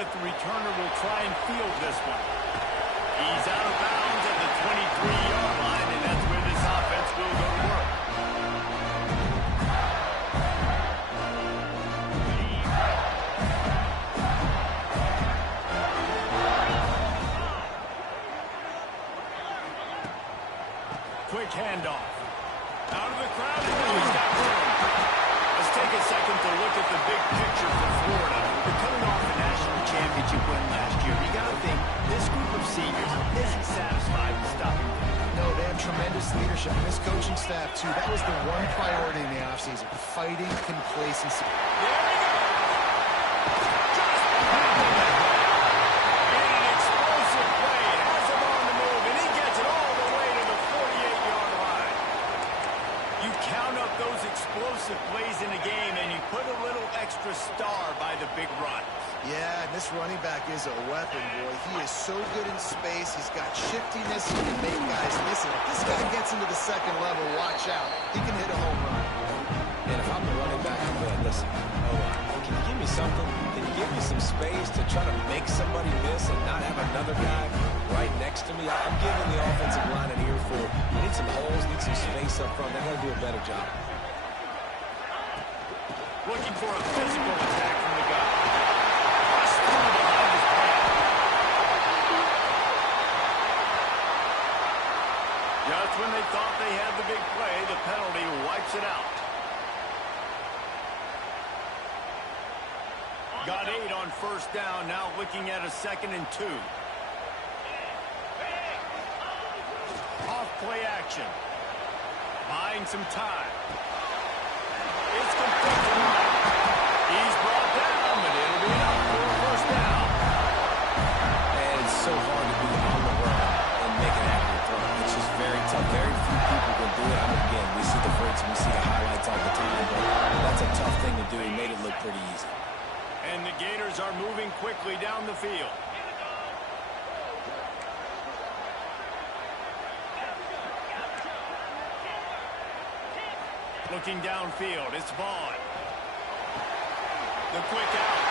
that the returner will try and field this one. He's out of bounds at the 23-yard line, and that's where this offense will go to work. Quick handoff. Out of the crowd, and now he's got room. Let's take a second to look at the big picture for Florida. They're coming off a national championship win last year. You got to think this group of seniors isn't satisfied with stopping them. No, they have tremendous leadership. And this coaching staff, too, that was the one priority in the offseason, fighting complacency. There we go. Just pounding it. In an explosive play, has him on the move, and he gets it all the way to the 48-yard line. You count up those explosive plays in a game, and you put a little extra star by the big runs. Yeah, and this running back is a weapon, boy. He is so good in space. He's got shiftiness. He can make guys listen. If this guy gets into the second level, watch out. He can hit a home run. And if I'm the running back, I'm going, listen, can you give me something? Can you give me some space to try to make somebody miss and not have another guy right next to me? I'm giving the offensive line an earful. You need some holes, need some space up front. They're going to do a better job. Looking for a physical attack from the guy. Crushed through behind his back. Just when they thought they had the big play, the penalty wipes it out. Got 8 on first down, now looking at a 2nd and 2. Off play action. Buying some time. It's complete to Mike. He's brought down, but it'll be enough for a first down. And it's so hard to be on the run and make an accurate throw. It's just very tough. Very few people can do it. I mean, again, we see the breaks, we see the highlights all the time, but that's a tough thing to do. He made it look pretty easy. And the Gators are moving quickly down the field. Looking downfield, it's Vaughn. The quick out.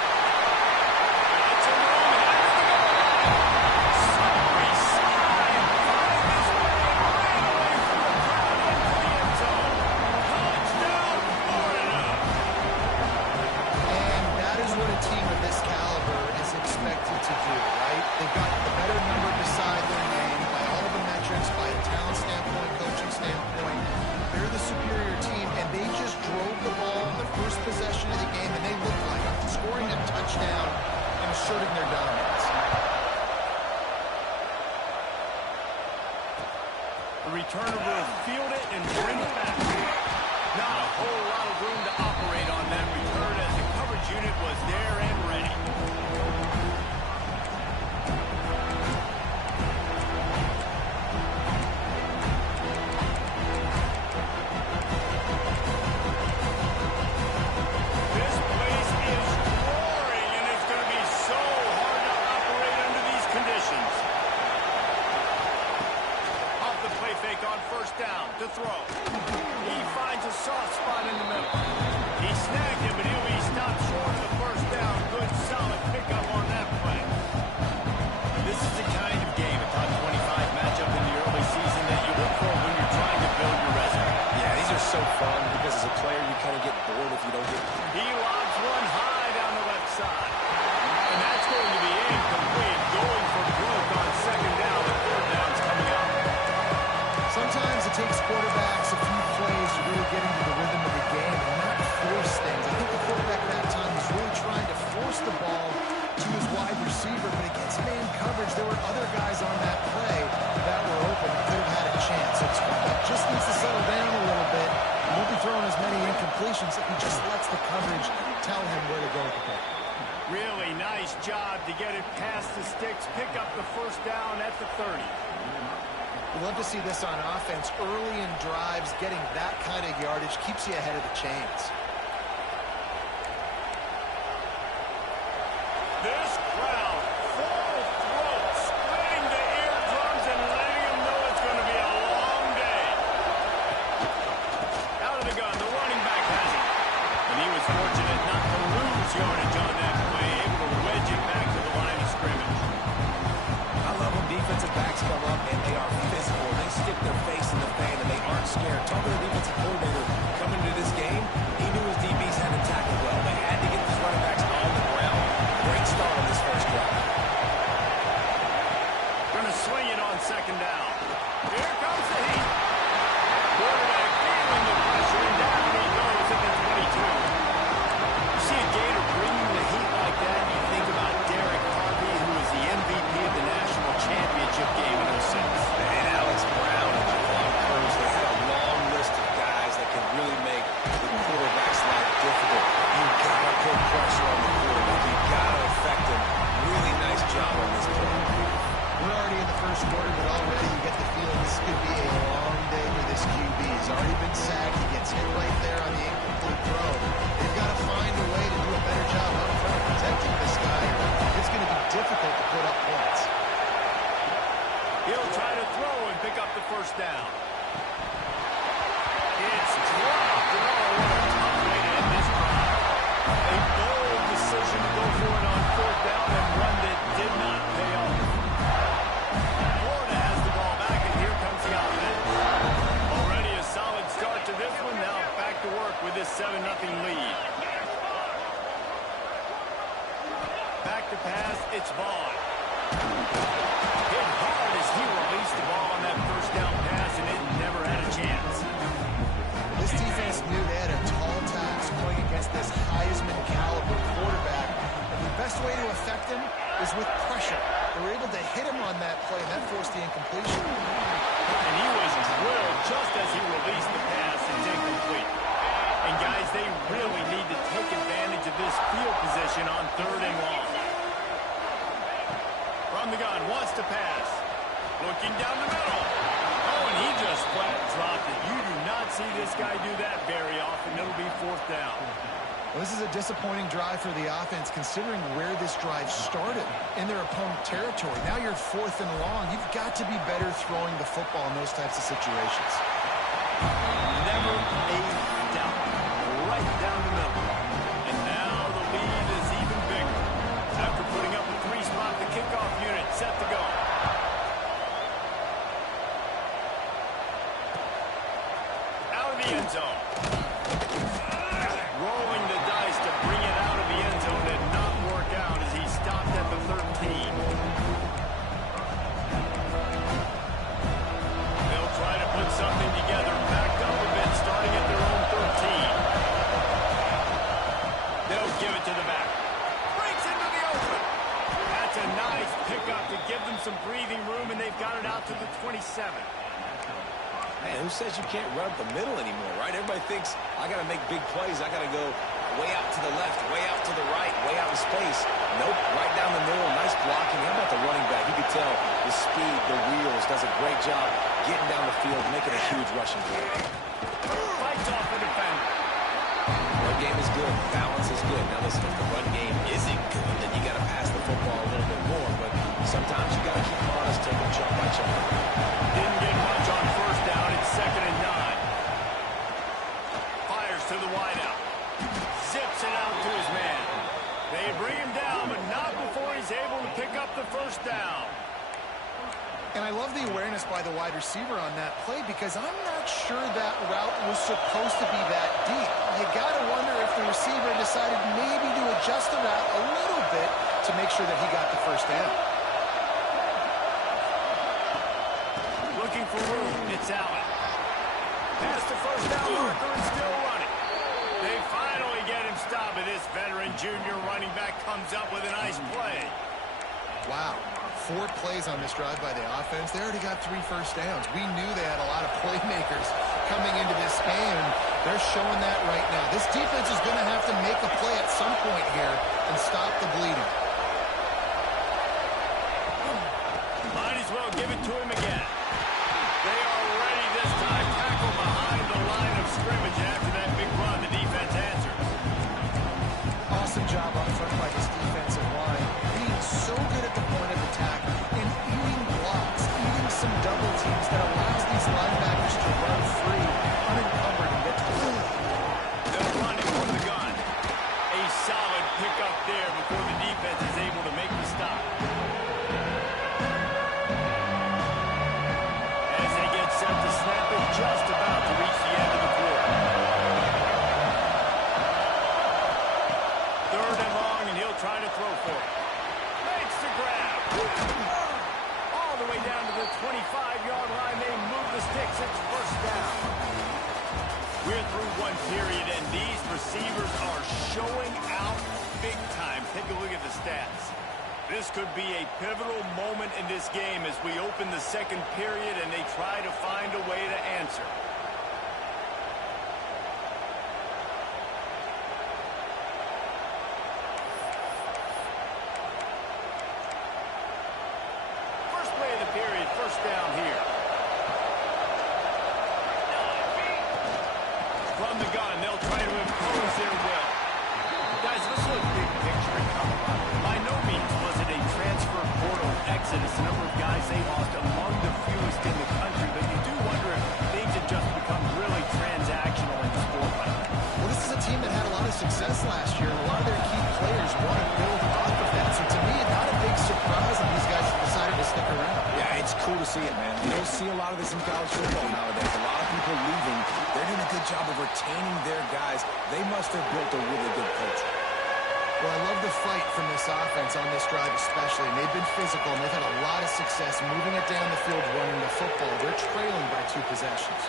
It's a run. Sorry side. Finds his way away from the crowd into the end zone. Touchdown, Florida. And that is what a team of this caliber is expected to do, right? They've got the better number beside their name by all of the metrics, by a talent standpoint, coaching standpoint. They're the superior team, and they just drove the ball on the first possession of the game, and they looked like scoring a touchdown and asserting their dominance. The returner will field it and bring it back. Not a whole lot of room to operate on that return as the coverage unit was there and ready. This place is roaring, and it's going to be so hard to operate under these conditions. Off the play fake on first down to throw. He finds a soft spot in the middle. He snagged him, but he'll be stopped short of the first down. Good, solid pickup on that play. This is the kind of game, a top 25 matchup in the early season, that you look for when you're trying to build your resume. Yeah, these are so fun because as a player, you kind of get bored if you don't get... He lobs one high down the left side. And that's going to be incomplete. Going for broke on second down. The third down's coming up. Sometimes it takes quarterbacks a few plays to really get into the rhythm of the game and not force things. I think the quarterback that time was really trying to force the ball to his wide receiver, but against man coverage, there were other guys on that play that were open and could have had a chance. So his quarterback just needs to settle down a little bit. He won't be throwing as many incompletions if he just lets the coverage tell him where to go with the ball. Really nice job to get it past the sticks. Pick up the first down at the 30. We love to see this on offense. Early in drives, getting that kind of yardage keeps you ahead of the chains. This crowd, full throat, splitting the eardrums and letting them know it's going to be a long day. Out of the gun, the running back has it. And he was fortunate not to lose yardage on that play, able to wedge it back to the scared. Talking to the defensive coordinator coming into this game, he knew his DBs hadn't tackled well. They had to get these running backs on the ground. Great start on this first drive. Going to swing it on second down. Here comes the heat. Quarterback feeling the pressure, and down he goes at the 22. You see a Gator bringing the heat like that, you think about Derek Harvey, who was the MVP of the national championship game in 06. And Alex Brown and Javon Curtis, they had a long list of guys that can really make the quarterback's life difficult. You gotta put pressure on the quarterback. You gotta affect him. Really nice job on this play. We're already in the first quarter, but already you get the feeling this could be a long day for this QB. He's already been sacked. He gets hit right there on the incomplete throw. They've got to find a way to do a better job up front of protecting this guy. It's going to be difficult to put up points. He'll try to throw and pick up the first down. It's dropped. Oh, what a tough way to end this drive. A bold decision to go for it on fourth down and one that did not pay off. Florida has the ball back, and here comes the offense. Already a solid start to this one. Now back to work with this 7-0 lead. Back to pass. It's Vaughn. Hit hard as he released the ball on that first down pass, and it never had a chance. This defense knew they had a tall task going against this Heisman caliber quarterback. And the best way to affect him is with pressure. They were able to hit him on that play, and that forced the incompletion. And he was drilled just as he released the pass. It's incomplete. And guys, they really need to take advantage of this field position on third and long. From the gun, wants to pass. Looking down the middle. Oh, and he just flat dropped it. You do not see this guy do that very often. It'll be fourth down. Well, this is a disappointing drive for the offense, considering where this drive started in their opponent territory. Now you're fourth and long. You've got to be better throwing the football in those types of situations. Never a doubt. Right down the middle. And now the lead is even bigger. After putting up a 3-spot, the kickoff unit set to go. Out of the end zone. Rolling the dice to bring it out of the end zone did not work out as he stopped at the 13. They'll try to put something together, backed up a bit, starting at their own 13. They'll give it to the back. Breaks into the open. That's a nice pickup to give them some breathing room, and they've got it out to the 27. Man, who says you can't run up the middle anymore, right? Everybody thinks, I got to make big plays. I got to go way out to the left, way out to the right, way out in space. Nope, right down the middle. Nice blocking. How about the running back? You could tell the speed, the wheels, does a great job getting down the field, making a huge rushing play. Fights off the defender. Run game is good. Balance is good. Now listen, if the run game isn't good, then you got to pass the football a little bit more. But sometimes you got to keep honest, take them chunk by chunk. Didn't get much on first down. It's 2nd and 9. Fires to the wideout. Zips it out to his man. They bring him down, but not before he's able to pick up the first down. And I love the awareness by the wide receiver on that play, because I'm not sure that route was supposed to be that deep. You got to wonder if the receiver decided maybe to adjust the route a little bit to make sure that he got the first down. Looking for room. It's Allen. Past the first down marker and still running. They finally get him stopped, and this veteran junior running back comes up with a nice play. Wow. 4 plays on this drive by the offense. They already got 3 first downs. We knew they had a lot of playmakers coming into this game, and they're showing that right now. This defense is going to have to make a play at some point here and stop the bleeding. Might as well give it to him again. They are ready this time. Tackle behind the line of scrimmage after that big run. The defense answers. Awesome job up front by this defensive line. Being so good at the point of attack and eating blocks, eating some double teams that allows these linebackers to run free, unencumbered, and get to the field. They'll run it from the gun. A solid pickup there before the defense the 25-yard line. They move the sticks. It's first down. We're through one period, and these receivers are showing out big time. Take a look at the stats. This could be a pivotal moment in this game as we open the second period and they try to find a way to answer. First play of the period, first down here. From the gun, they'll try to impose their will. Guys, let's look big picture in Colorado. By no means was it a transfer portal exodus. The number of guys they lost among the fewest in the country, but you do wonder if things have just become really transactional in the sport right now. Well, this is a team that had a lot of success last year, and a lot of their key players want to build off of that. So to me, not a big surprise that these guys have decided to stick around. Yeah, it's cool to see it, man. You don't see a lot of this in college football nowadays. A lot of people leaving. They're doing a good job of retaining their guys. They must have built a really good culture. Well, I love the fight from this offense on this drive especially. And they've been physical, and they've had a lot of success moving it down the field, running the football. They're trailing by 2 possessions.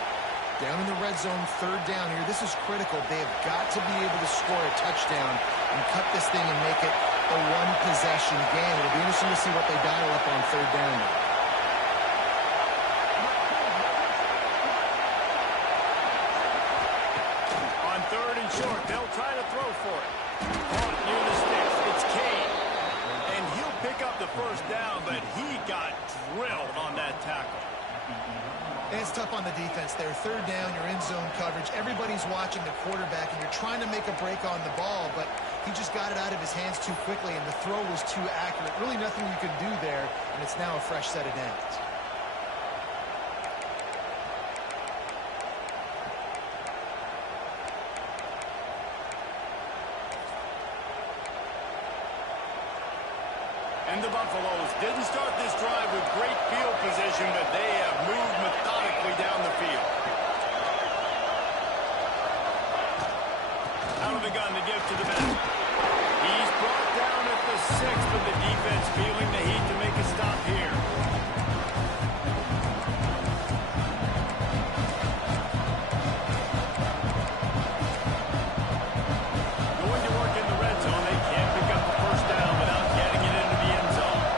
Down in the red zone, third down here. This is critical. They have got to be able to score a touchdown and cut this thing and make it a one-possession game. It'll be interesting to see what they dial up on third down now. On third and short, they'll try to throw for it. Caught near the sticks. It's Kane. And he'll pick up the first down, but he got drilled on that tackle. And it's tough on the defense there. Third down, you're in zone coverage. Everybody's watching the quarterback, and you're trying to make a break on the ball, but he just got it out of his hands too quickly, and the throw was too accurate. Really nothing you can do there, and it's now a fresh set of downs. And the Buffaloes didn't start this drive with great field position, but they have moved methodically down the field. Out of the gun to give to the back. He's brought down at the 6, but the defense feeling the heat to make a stop here. Going to work in the red zone. They can't pick up the first down without getting it into the end zone.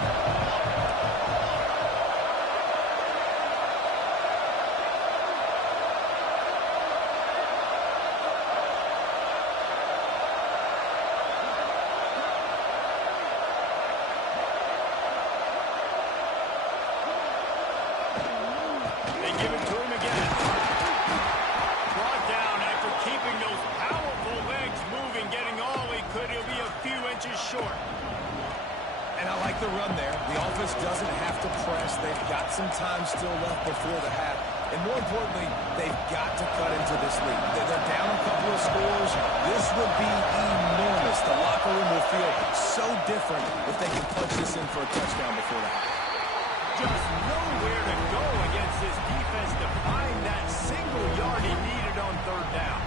They give it to him again. Brought down after keeping those powerful legs moving, getting all he could. He'll be a few inches short. And I like the run there. The offense doesn't have to press. They've got some time still left before the half. And more importantly, they've got to cut into this lead. They're down a couple of scores. This would be enormous. The locker room will feel so different if they can punch this in for a touchdown before the half. Just nowhere to go against this defense to find that single yard he needed on third down.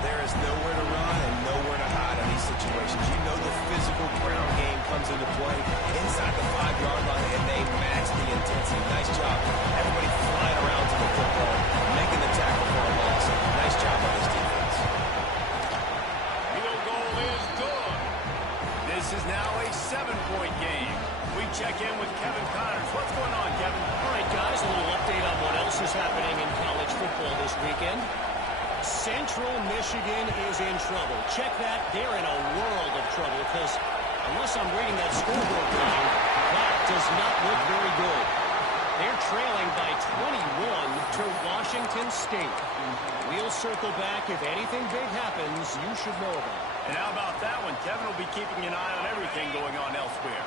There is nowhere to run and nowhere to hide in these situations. You know the physical ground game comes into play inside the 5-yard line, and they match the intensity. Nice job. Everybody flying around to the football, making the tackle for a loss. Nice job by this defense. Field goal is good. This is now a 7-point game. We check in with Kevin Connors. What's going on, Kevin? All right, guys, a little update on what else is happening in college football this weekend. Central Michigan is in trouble. Check that. They're in a world of trouble because unless I'm reading that scoreboard wrong, that does not look very good. They're trailing by 21 to Washington State. We'll circle back. If anything big happens, you should know about it. And how about that one? Kevin will be keeping an eye on everything going on elsewhere.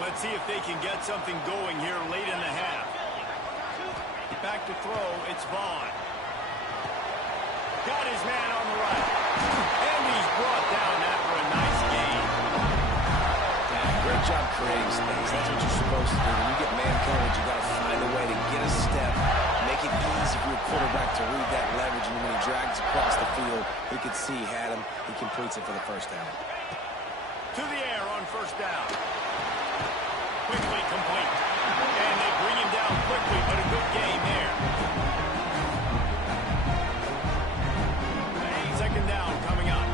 Let's see if they can get something going here late in the half. Back to throw, it's Vaughn. Got his man on the right. And he's brought down after a nice gain. Yeah, great job creating space. That's what you're supposed to do. When you get man coverage, you got to find a way to get a step, make it easy for your quarterback to read that leverage, and when he drags across the field, he could see he had him. He completes it for the first down. To the air on first down. Quickly complete. And they bring him down quickly, but a good gain there. Second down coming up.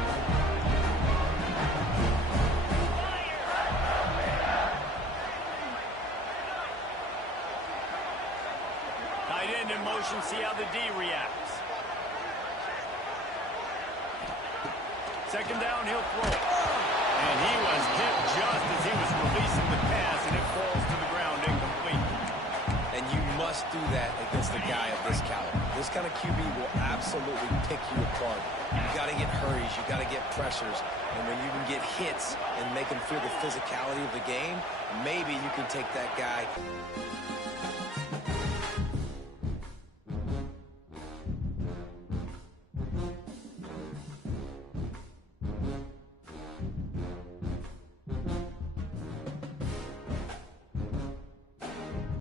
Tight end in motion, see how the D reacts. Second down, he'll throw. And he was hit just as he was releasing the pass, and it falls to the ground incomplete. And you must do that against a guy of this caliber. This kind of QB will absolutely pick you apart. You got to get hurries. You got to get pressures. And when you can get hits and make him feel the physicality of the game, maybe you can take that guy.